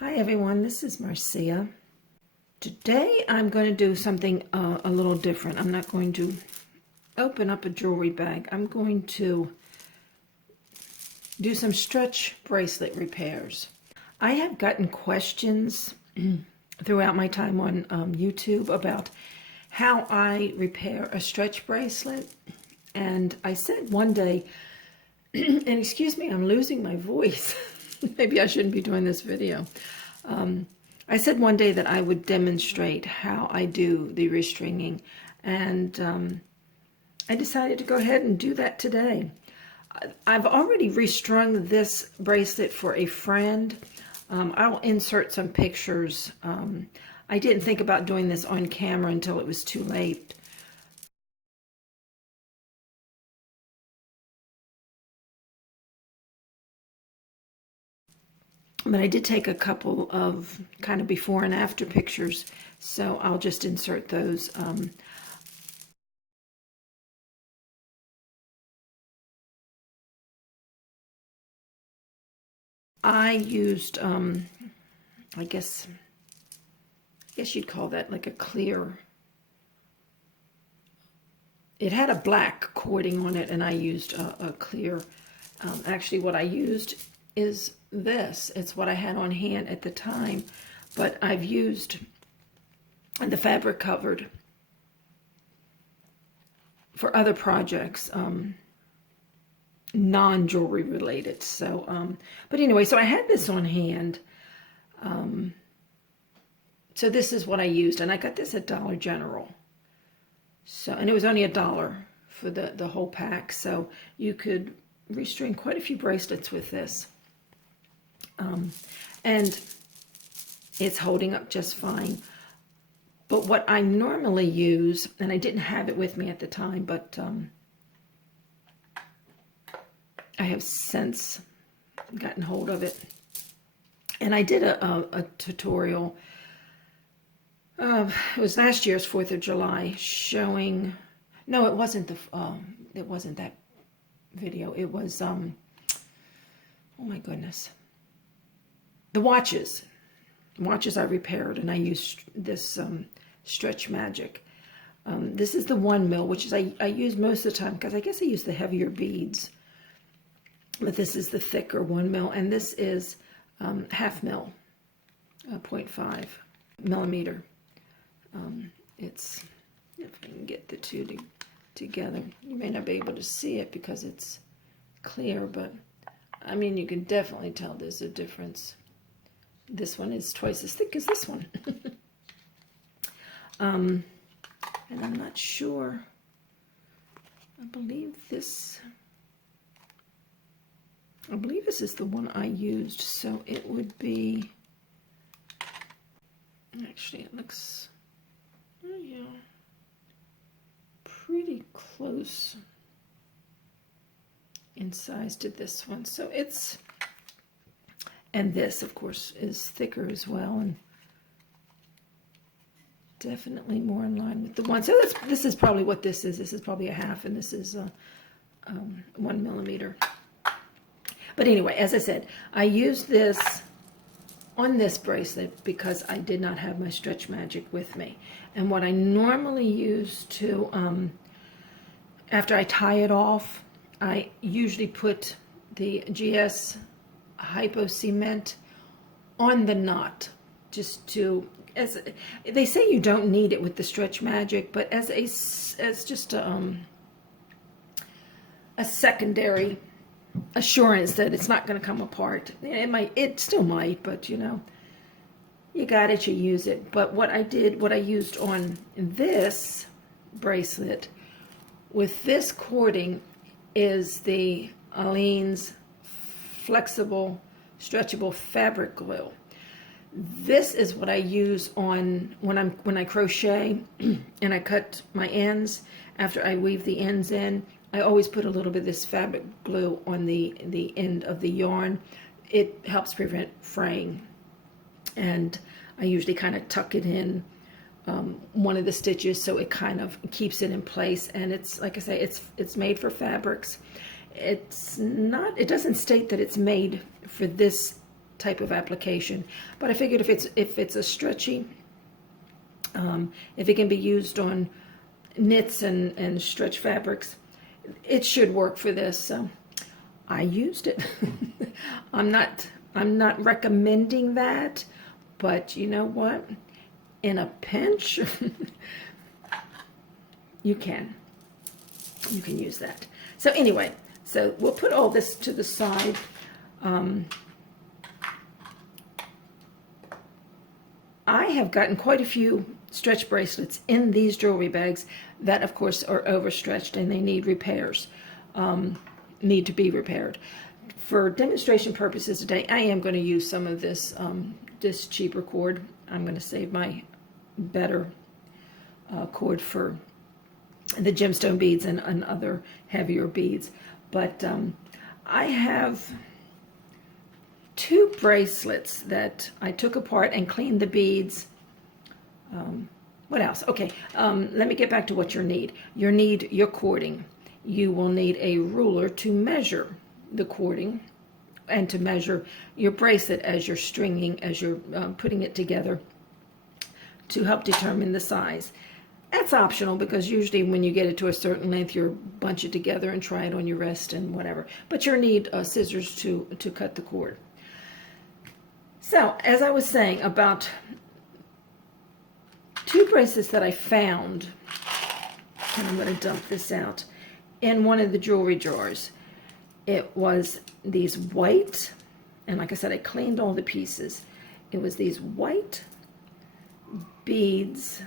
Hi everyone, this is Marcia. Today I'm going to do something a little different. I'm not going to open up a jewelry bag. I'm going to do some stretch bracelet repairs. I have gotten questions throughout my time on YouTube about how I repair a stretch bracelet. And I said one day, and excuse me, I'm losing my voice. Maybe I shouldn't be doing this video. I said one day that I would demonstrate how I do the restringing, and I decided to go ahead and do that today. I've already restrung this bracelet for a friend. I'll insert some pictures. I didn't think about doing this on camera until it was too late. But I did take a couple of kind of before and after pictures, so I'll just insert those. I used, I guess you'd call that like a clear. It had a black coating on it, and I used a clear. Actually, what I used is this. It's what I had on hand at the time, but I've used the fabric covered for other projects, non-jewelry related. So, but anyway, so I had this on hand. So this is what I used, and I got this at Dollar General. So, and it was only $1 for the whole pack. So you could restring quite a few bracelets with this. And it's holding up just fine. But what I normally use, and I didn't have it with me at the time, but I have since gotten hold of it. And I did a tutorial. It was last year's 4th of July showing, no, it wasn't that video. It was, oh my goodness. The watches I repaired, and I used this Stretch Magic. This is the 1 mil, which is I use most of the time because I guess I use the heavier beads. But this is the thicker 1 mil, and this is half mil, 0.5 millimeter. It's, if I can get the two together, you may not be able to see it because it's clear, but I mean, you can definitely tell there's a difference. This one is twice as thick as this one. And I'm not sure. I believe this is the one I used. So it would be, actually it looks, oh yeah, pretty close in size to this one. So it's, and this, of course, is thicker as well, and definitely more in line with the one. So this is probably what this is. This is probably a half, and this is 1 millimeter. But anyway, as I said, I used this on this bracelet because I did not have my Stretch Magic with me. And what I normally use to, after I tie it off, I usually put the GS Hypo Cement on the knot, just to, as they say, you don't need it with the Stretch Magic, but as just a secondary assurance that it's not going to come apart. It still might, but you know, you got it, you use it. But what I used on this bracelet with this cording is the Aleene's flexible stretchable fabric glue. This is what I use on when I crochet and I cut my ends. After I weave the ends in, I always put a little bit of this fabric glue on the end of the yarn. It helps prevent fraying, and I usually kind of tuck it in one of the stitches so it kind of keeps it in place. And it's, like I say, it's made for fabrics. It's not, it doesn't state that it's made for this type of application. But I figured if it's a stretchy, if it can be used on knits and stretch fabrics, it should work for this. So I used it. I'm not recommending that, but you know what? In a pinch, you can use that. So anyway, so we'll put all this to the side. I have gotten quite a few stretch bracelets in these jewelry bags that, of course, are overstretched and they need repairs, need to be repaired. For demonstration purposes today, I am going to use some of this cheaper cord. I'm going to save my better cord for the gemstone beads and other heavier beads. But I have 2 bracelets that I took apart and cleaned the beads. What else? Okay, let me get back to what you need. You need your cording. You will need a ruler to measure the cording and to measure your bracelet as you're stringing, as you're putting it together, to help determine the size. That's optional because usually when you get it to a certain length, you bunch it together and try it on your wrist and whatever. But you'll need scissors to cut the cord. So, as I was saying, about 2 bracelets that I found, and I'm going to dump this out, in one of the jewelry drawers. It was these white, and like I said, I cleaned all the pieces. It was these white beads,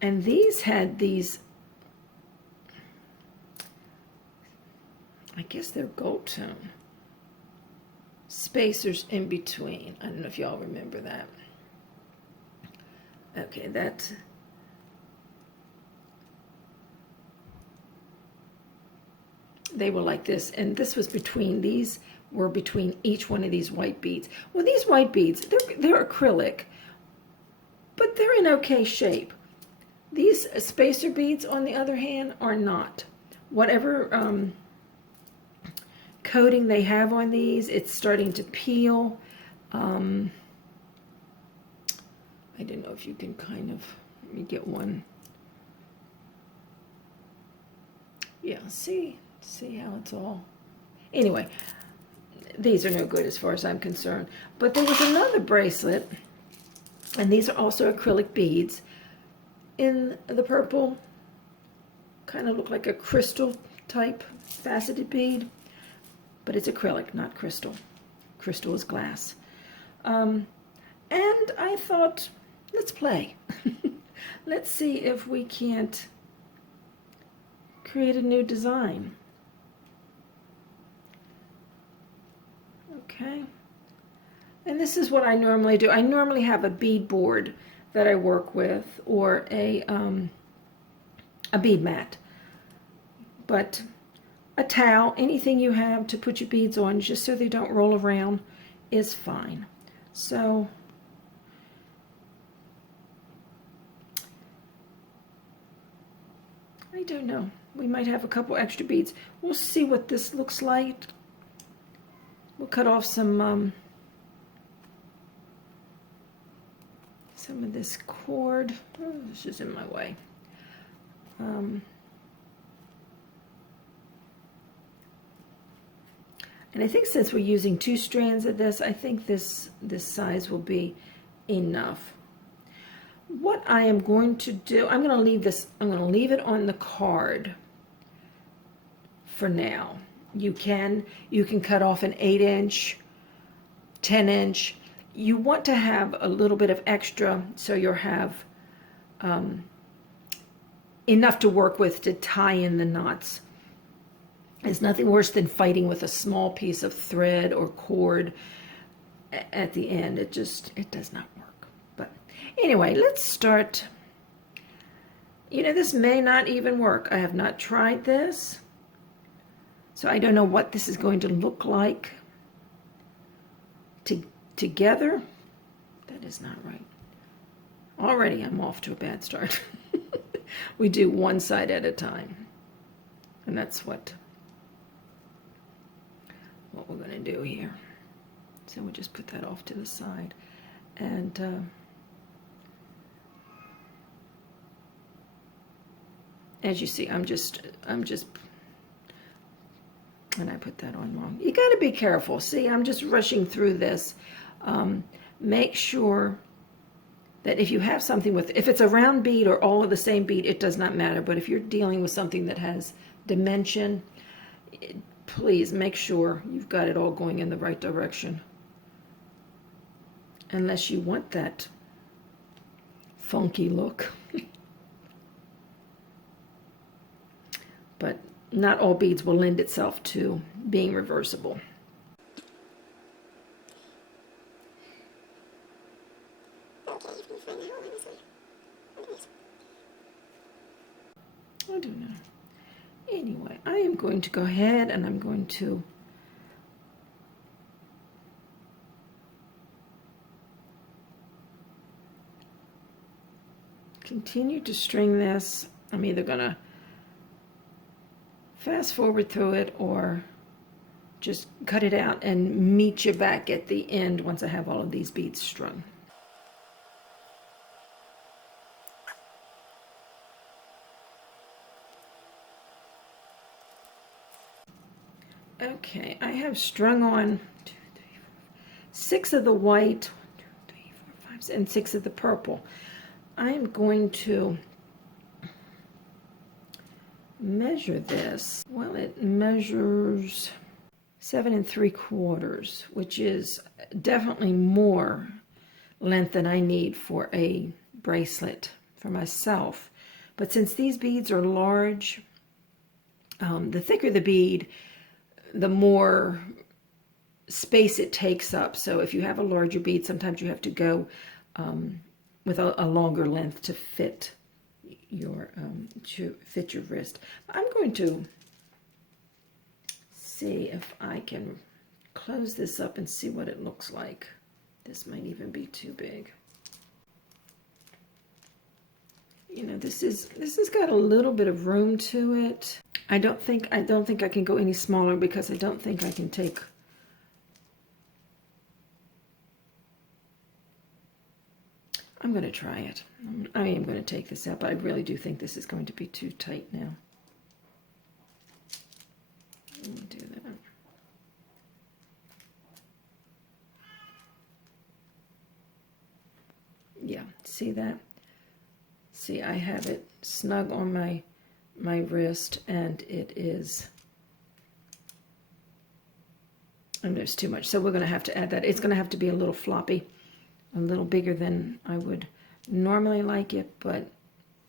and these had these, I guess they're gold tone spacers in between. I don't know if y'all remember that. Okay, they were like this, and this was between, these were between each one of these white beads. Well, these white beads, they're acrylic, but they're in okay shape. These spacer beads, on the other hand, are not. Whatever coating they have on these, it's starting to peel. I don't know if you can kind of, let me get one. Yeah, see how it's all. Anyway, these are no good as far as I'm concerned. But there was another bracelet, and these are also acrylic beads in the purple. Kind of look like a crystal type faceted bead, but it's acrylic, not crystal. Crystal is glass. And I thought, let's play. Let's see if we can't create a new design. Okay. And this is what I normally do. I normally have a bead board that I work with, or a bead mat. But a towel, anything you have to put your beads on, just so they don't roll around, is fine. So I don't know. We might have a couple extra beads. We'll see what this looks like. We'll cut off some of this cord. Oh, this is in my way. And I think since we're using 2 strands of this, I think this size will be enough. What I am going to do, I'm going to leave it on the card for now. You can cut off an 8-inch, 10-inch. You want to have a little bit of extra, so you'll have enough to work with to tie in the knots. There's nothing worse than fighting with a small piece of thread or cord at the end. It does not work. But anyway, let's start. You know, this may not even work. I have not tried this, so I don't know what this is going to look like together. That is not right. Already I'm off to a bad start. We do one side at a time, and that's what what we're going to do here. So we'll just put that off to the side. And as you see, I'm just, and I put that on wrong. You got to be careful. See, I'm just rushing through this. Make sure that if you have something with, if it's a round bead or all of the same bead, it does not matter. But if you're dealing with something that has dimension, please make sure you've got it all going in the right direction. Unless you want that funky look. But not all beads will lend itself to being reversible. I don't know. Anyway, I am going to go ahead and I'm going to continue to string this. I'm either going to fast forward through it or just cut it out and meet you back at the end once I have all of these beads strung. Okay, I have strung on 6 of the white, 1, 2, 3, 4, 5, and 6 of the purple. I am going to measure this. Well, it measures 7 3/4, which is definitely more length than I need for a bracelet for myself. But since these beads are large, the thicker the bead, the more space it takes up. So if you have a larger bead, sometimes you have to go with a longer length to fit your wrist. I'm going to see if I can close this up and see what it looks like. This might even be too big. You know, this has got a little bit of room to it. I don't think I can go any smaller because I don't think I can take. I'm going to try it. I am going to take this out, but I really do think this is going to be too tight now. Let me do that. Yeah, see that? See, I have it snug on my wrist, and it is, and there's too much. So we're going to have to add that. It's going to have to be a little floppy, a little bigger than I would normally like it, but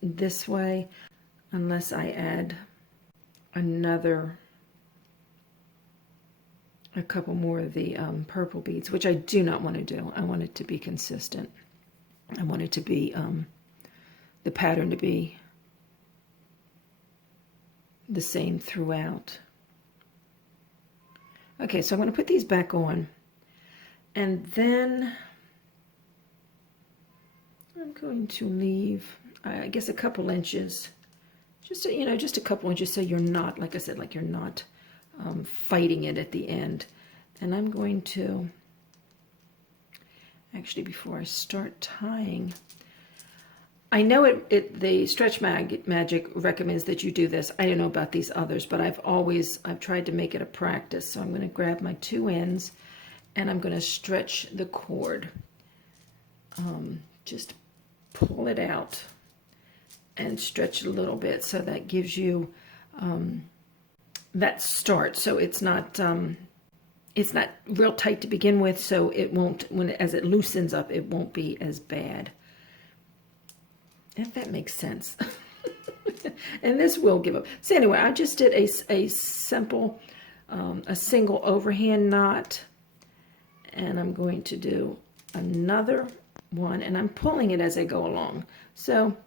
this way, unless I add a couple more of the purple beads, which I do not want to do. I want it to be consistent. I want it to be, the pattern to be the same throughout. Okay, so I'm going to put these back on, and then I'm going to leave, I guess, a couple inches, just a couple inches, so you're not, like I said, like you're not fighting it at the end. And I'm going to, actually, before I start tying, I know the Stretch Magic recommends that you do this. I don't know about these others, but I've tried to make it a practice. So I'm going to grab my 2 ends and I'm going to stretch the cord. Just pull it out and stretch it a little bit, so that gives you that start. So it's not real tight to begin with, so it won't, as it loosens up, it won't be as bad. If that makes sense. And this will give up. So anyway, I just did a simple, a single overhand knot, and I'm going to do another one, and I'm pulling it as I go along. So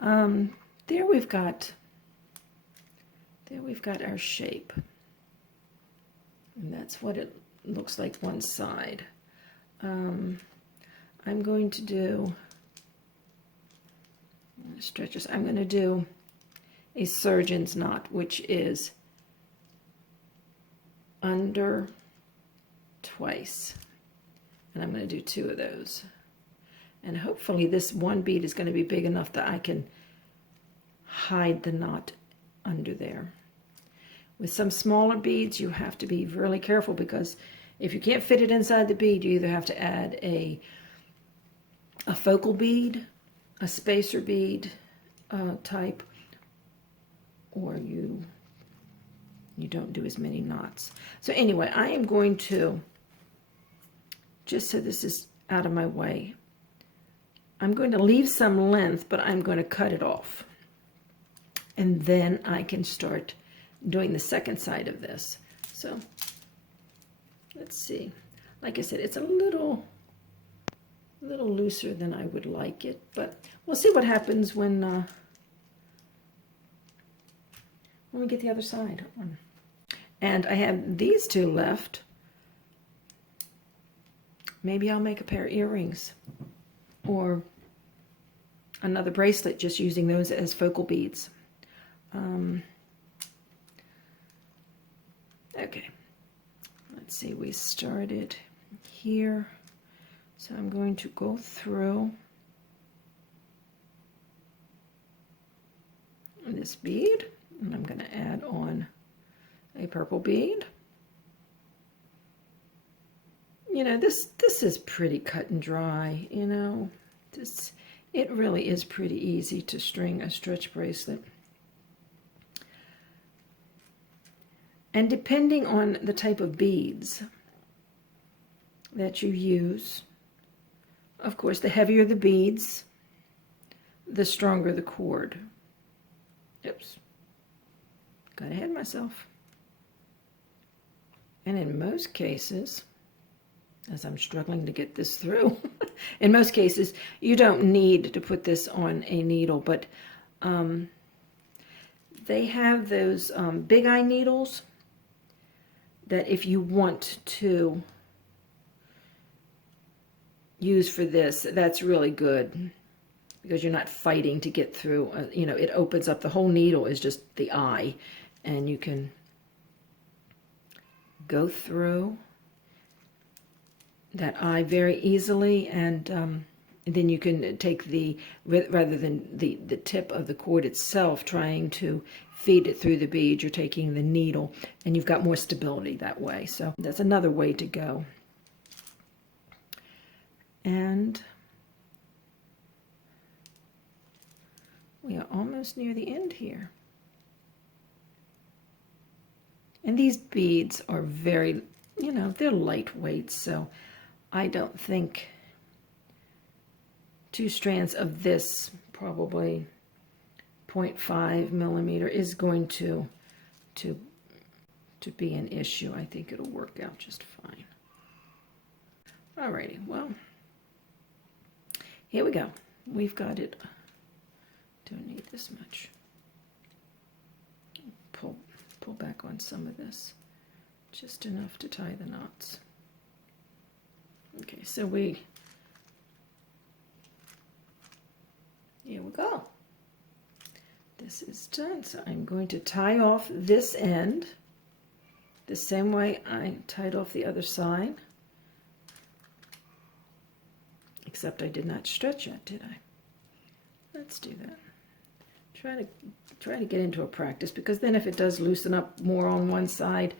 there we've got our shape, and that's what it looks like one side. I'm going to do stretches. I'm going to do a surgeon's knot, which is under twice. And I'm going to do 2 of those. And hopefully this one bead is going to be big enough that I can hide the knot under there. With some smaller beads, you have to be really careful, because if you can't fit it inside the bead, you either have to add a focal bead, a spacer bead type, or you don't do as many knots. So anyway, I am going to, just so this is out of my way, I'm going to leave some length, but I'm going to cut it off. And then I can start doing the second side of this. So let's see. Like I said, it's a little looser than I would like it, but we'll see what happens when we get the other side on. And I have these 2 left. Maybe I'll make a pair of earrings or another bracelet, just using those as focal beads. Okay, let's see, we started here, so I'm going to go through this bead, and I'm going to add on a purple bead. You know, this is pretty cut and dry, you know. It really is pretty easy to string a stretch bracelet. And depending on the type of beads that you use, of course, the heavier the beads, the stronger the cord. Oops, got ahead of myself. And in most cases, as I'm struggling to get this through, in most cases, you don't need to put this on a needle, but they have those big eye needles that if you want to use for this, that's really good, because you're not fighting to get through. You know, it opens up, the whole needle is just the eye, and you can go through that eye very easily, and then you can take rather than the tip of the cord itself trying to feed it through the bead, you're taking the needle, and you've got more stability that way. So that's another way to go. And we are almost near the end here. And these beads are very, you know, they're lightweight, so I don't think 2 strands of this, probably 0.5 millimeter, is going to be an issue. I think it'll work out just fine. Alrighty, well, here we go. We've got it. Don't need this much. Pull back on some of this, just enough to tie the knots. Okay, so here we go. This is done. So I'm going to tie off this end the same way I tied off the other side, except I did not stretch it, did I? Let's do that. Try to get into a practice, because then if it does loosen up more on one side,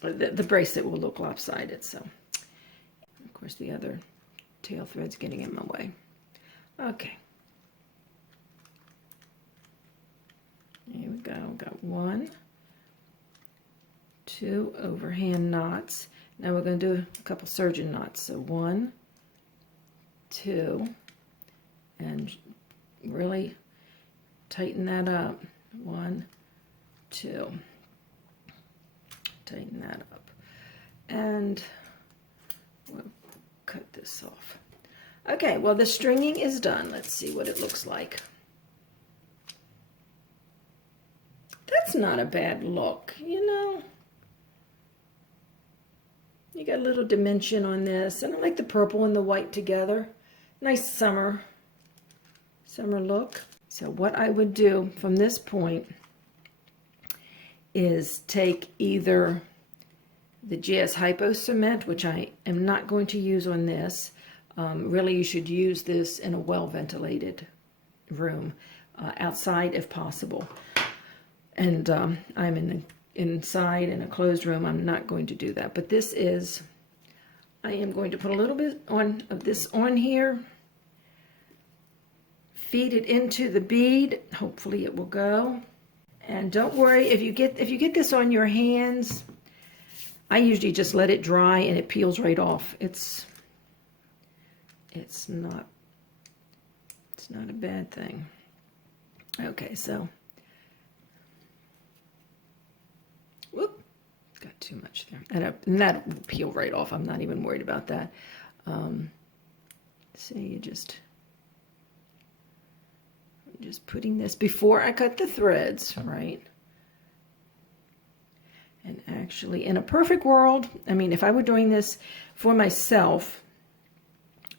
the bracelet will look lopsided. So, of course, the other tail thread's getting in my way. Okay. Here we go. Got 1, 2 overhand knots. Now we're going to do a couple surgeon knots. So 1, 2, and really tighten that up. 1, 2. Tighten that up. And we'll cut this off. Okay, well, the stringing is done. Let's see what it looks like. That's not a bad look, you know. You got a little dimension on this, and I like the purple and the white together. nice summer look. So what I would do from this point is take either the GS Hypo Cement, which I am not going to use on this. Really, you should use this in a well-ventilated room, outside if possible. And I'm inside in a closed room. I'm not going to do that. But this is, I am going to put a little bit of this on here, feed it into the bead. Hopefully it will go. And don't worry, if you get this on your hands, I usually just let it dry and it peels right off. It's not a bad thing. Okay, so whoop, got too much there, and that will peel right off. I'm not even worried about that. So you just putting this before I cut the threads, right? And actually, in a perfect world, I mean, if I were doing this for myself,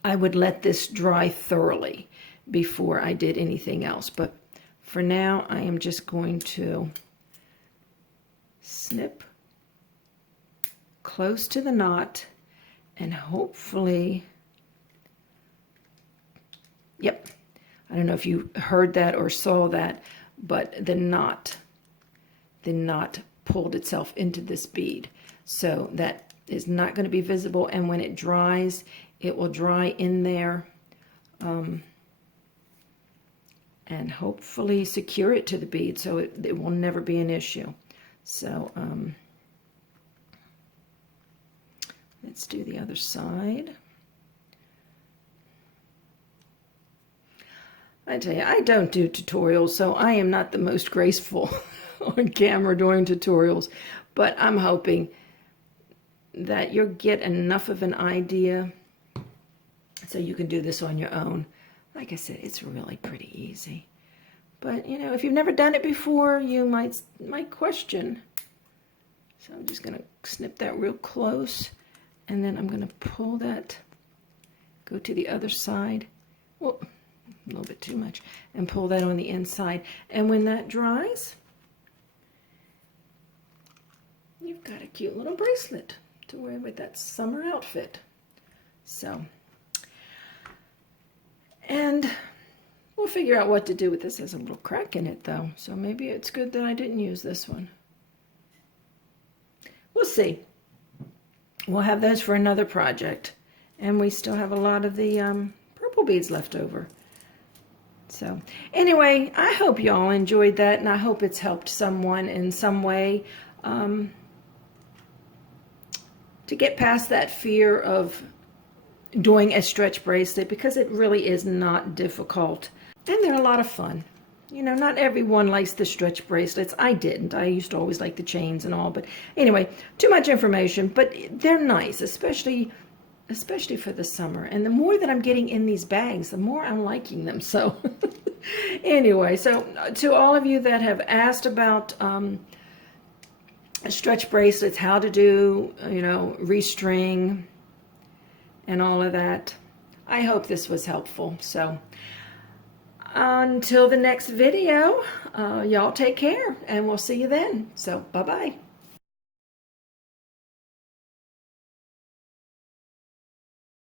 I would let this dry thoroughly before I did anything else. But for now, I am just going to snip close to the knot and hopefully, yep, I don't know if you heard that or saw that, but the knot pulled itself into this bead. So that is not going to be visible, and when it dries, it will dry in there and hopefully secure it to the bead so it will never be an issue. So let's do the other side. I tell you, I don't do tutorials, so I am not the most graceful on camera doing tutorials, but I'm hoping that you'll get enough of an idea so you can do this on your own. Like I said, it's really pretty easy. But, you know, if you've never done it before, you might question. So I'm just going to snip that real close, and then I'm going to pull that, go to the other side. Whoop. A little bit too much, and pull that on the inside. And when that dries, you've got a cute little bracelet to wear with that summer outfit. So, and we'll figure out what to do with this. There's a little crack in it though, so maybe it's good that I didn't use this one. We'll see. We'll have those for another project, and we still have a lot of the purple beads left over. So anyway, I hope y'all enjoyed that, and I hope it's helped someone in some way to get past that fear of doing a stretch bracelet, because it really is not difficult, and they're a lot of fun. You know, not everyone likes the stretch bracelets. I didn't. I used to always like the chains and all, but anyway, too much information, but they're nice, especially for the summer. And the more that I'm getting in these bags, the more I'm liking them. So anyway, so to all of you that have asked about stretch bracelets, how to do, you know, restring and all of that, I hope this was helpful. So until the next video, y'all take care, and we'll see you then. So bye-bye.